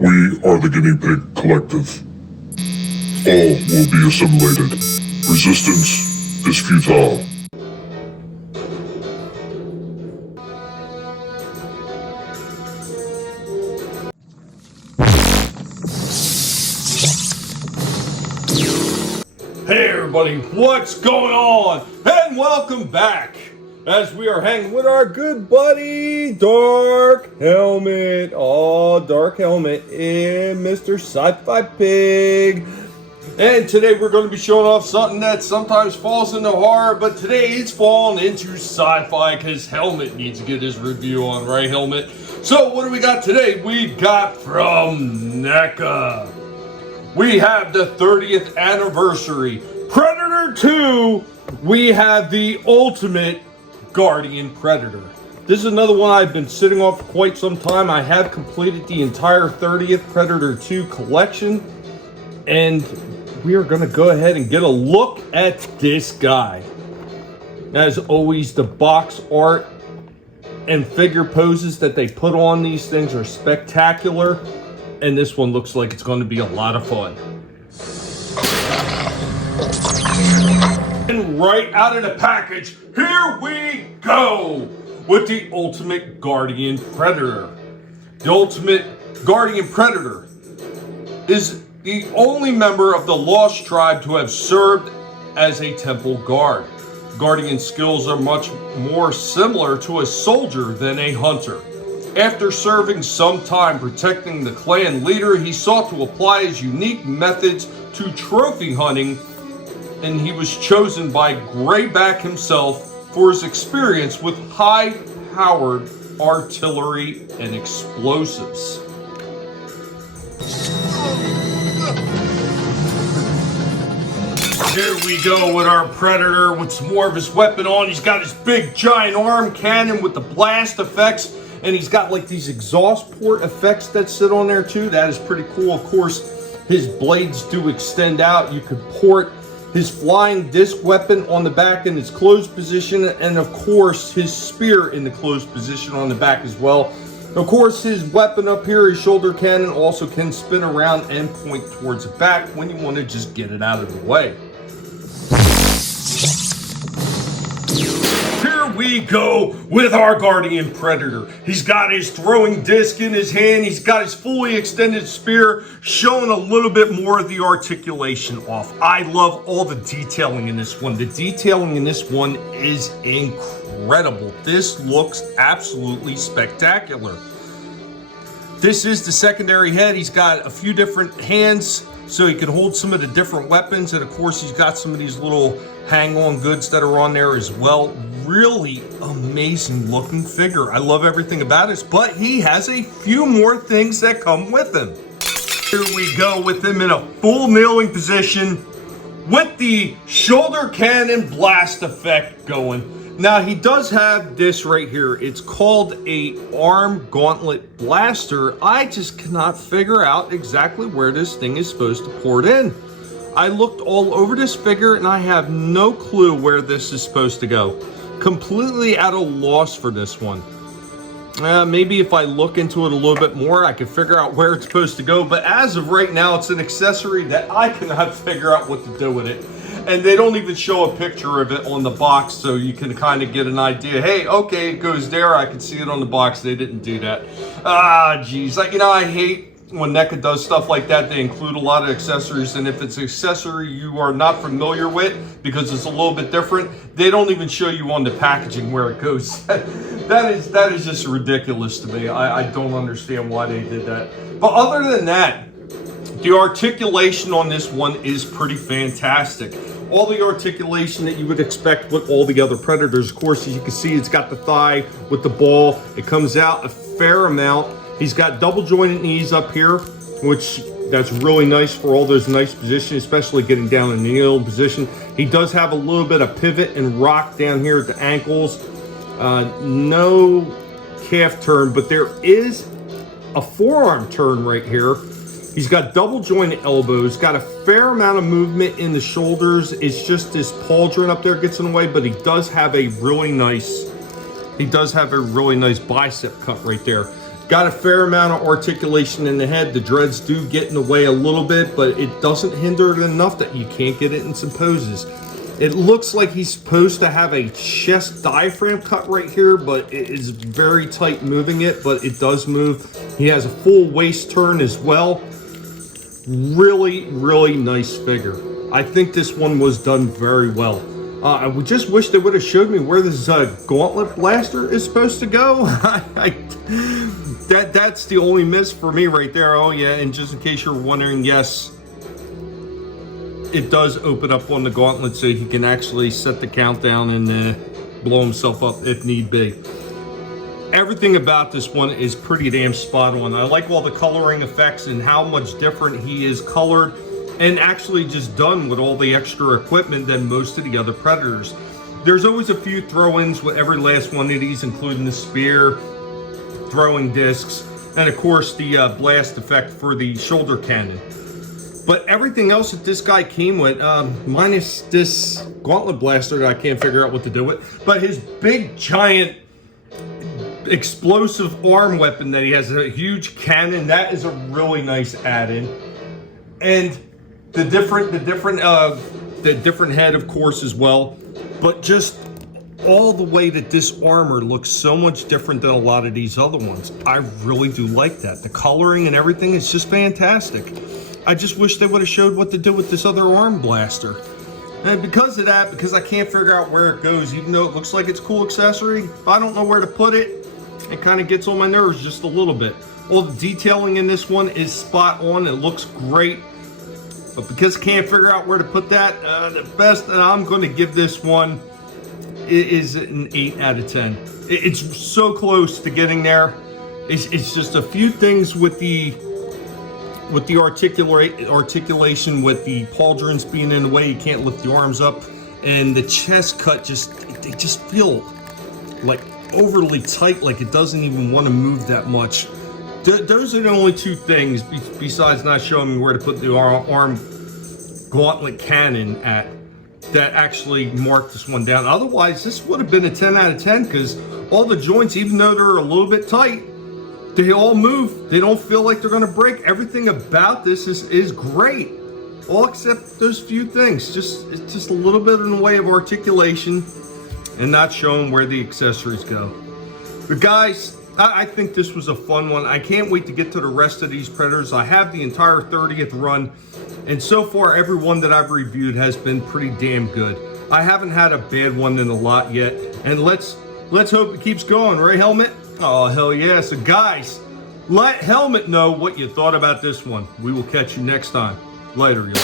We are the Guinea Pig Collective. All will be assimilated. Resistance is futile. Hey everybody, what's going on? And welcome back as we are hanging with our good buddy Dark Helmet. Oh, Dark Helmet and Mr. Sci-Fi Pig. And today we're going to be showing off something that sometimes falls into horror, but today it's falling into sci-fi because Helmet needs to get his review on, right, Helmet? So what do we got today? We got from Neca. We have the 30th anniversary Predator 2. We have the ultimate Guardian Predator. This is another one I've been sitting on for quite some time. I have completed the entire 30th Predator 2 collection, and we are going to go ahead and get a look at this guy. As always, the box art and figure poses that they put on these things are spectacular. And this one looks like it's going to be a lot of fun. And right out of the package, here we go with the Ultimate Guardian Predator. The Ultimate Guardian Predator is the only member of the Lost Tribe to have served as a temple guard. Guardian skills are much more similar to a soldier than a hunter. After serving some time protecting the clan leader, he sought to apply his unique methods to trophy hunting, and he was chosen by Greyback himself for his experience with high-powered artillery and explosives. Here we go with our Predator with some more of his weapon on. He's got his big giant arm cannon with the blast effects. And he's got like these exhaust port effects that sit on there too. That is pretty cool. Of course, his blades do extend out. You could port his flying disc weapon on the back in its closed position. And of course, his spear in the closed position on the back as well. Of course, his weapon up here, his shoulder cannon, also can spin around and point towards the back when you want to just get it out of the way. We go with our Guardian Predator. He's got his throwing disc in his hand. He's got his fully extended spear, showing a little bit more of the articulation off. I love all the detailing in this one. The detailing in this one is incredible. This looks absolutely spectacular. This is the secondary head. He's got a few different hands so he can hold some of the different weapons. And of course, he's got some of these little hang-on goods that are on there as well. Really amazing looking figure. I love everything about it, but he has a few more things that come with him. Here we go with him in a full kneeling position with the shoulder cannon blast effect going. Now he does have this right here. It's called a arm gauntlet blaster. I just cannot figure out exactly where this thing is supposed to port in. I looked all over this figure and I have no clue where this is supposed to go. Completely at a loss for this one. Maybe if I look into it a little bit more, I could figure out where it's supposed to go. But as of right now, it's an accessory that I cannot figure out what to do with it. And they don't even show a picture of it on the box, so you can kind of get an idea. Hey, okay, it goes there. I can see it on the box. They didn't do that. Ah, geez. Like, you know, I hate when Neca does stuff like that. They include a lot of accessories, and if it's an accessory you are not familiar with because it's a little bit different, they don't even show you on the packaging where it goes. that is just ridiculous to me. I don't understand why they did that. But other than that, the articulation on this one is pretty fantastic. All the articulation that you would expect with all the other Predators. Of course, as you can see, it's got the thigh with the ball. It comes out a fair amount. He's got double jointed knees up here, which that's really nice for all those nice positions, especially getting down in the kneeling position. He does have a little bit of pivot and rock down here at the ankles. No calf turn, but there is a forearm turn right here. He's got double jointed elbows, got a fair amount of movement in the shoulders. It's just this pauldron up there gets in the way, but he does have a really nice bicep cut right there. Got a fair amount of articulation in the head. The dreads do get in the way a little bit, but it doesn't hinder it enough that you can't get it in some poses. It looks like he's supposed to have a chest diaphragm cut right here, but it is very tight moving it, but it does move. He has a full waist turn as well. Really, really nice figure. I think this one was done very well. I would just wish they would have showed me where this gauntlet blaster is supposed to go. That's the only miss for me right there. Oh yeah, and just in case you're wondering, yes, it does open up on the gauntlet so he can actually set the countdown and blow himself up if need be. Everything about this one is pretty damn spot on. I like all the coloring effects and how much different he is colored and actually just done with all the extra equipment than most of the other Predators. There's always a few throw-ins with every last one of these, including the spear, throwing discs, and of course the blast effect for the shoulder cannon. But everything else that this guy came with, minus this gauntlet blaster that I can't figure out what to do with, but his big giant explosive arm weapon that he has, a huge cannon, that is a really nice add-in. And the different head, of course, as well, but just all the way that this armor looks so much different than a lot of these other ones. I really do like that. The coloring and everything is just fantastic. I just wish they would have showed what to do with this other arm blaster. And because of that, because I can't figure out where it goes, even though it looks like it's a cool accessory, if I don't know where to put it, it kind of gets on my nerves just a little bit. All the detailing in this one is spot on. It looks great. But because I can't figure out where to put that, the best that I'm going to give this one is an 8 out of 10. It's so close to getting there. It's just a few things with the articulation, with the pauldrons being in the way, you can't lift the arms up, and the chest cut they just feel like overly tight, like it doesn't even want to move that much. Those are the only two things, besides not showing me where to put the arm gauntlet cannon at, that actually marked this one down. Otherwise, this would have been a 10 out of 10, because all the joints, even though they're a little bit tight, they all move. They don't feel like they're going to break. Everything about this is great, all except those few things. It's just a little bit in the way of articulation and not showing where the accessories go. But guys, I think this was a fun one. I can't wait to get to the rest of these Predators. I have the entire 30th run, and so far every one that I've reviewed has been pretty damn good. I haven't had a bad one in a lot yet, and let's hope it keeps going, right, Helmet? Oh, hell yeah. So guys, let Helmet know what you thought about this one. We will catch you next time. Later, y'all.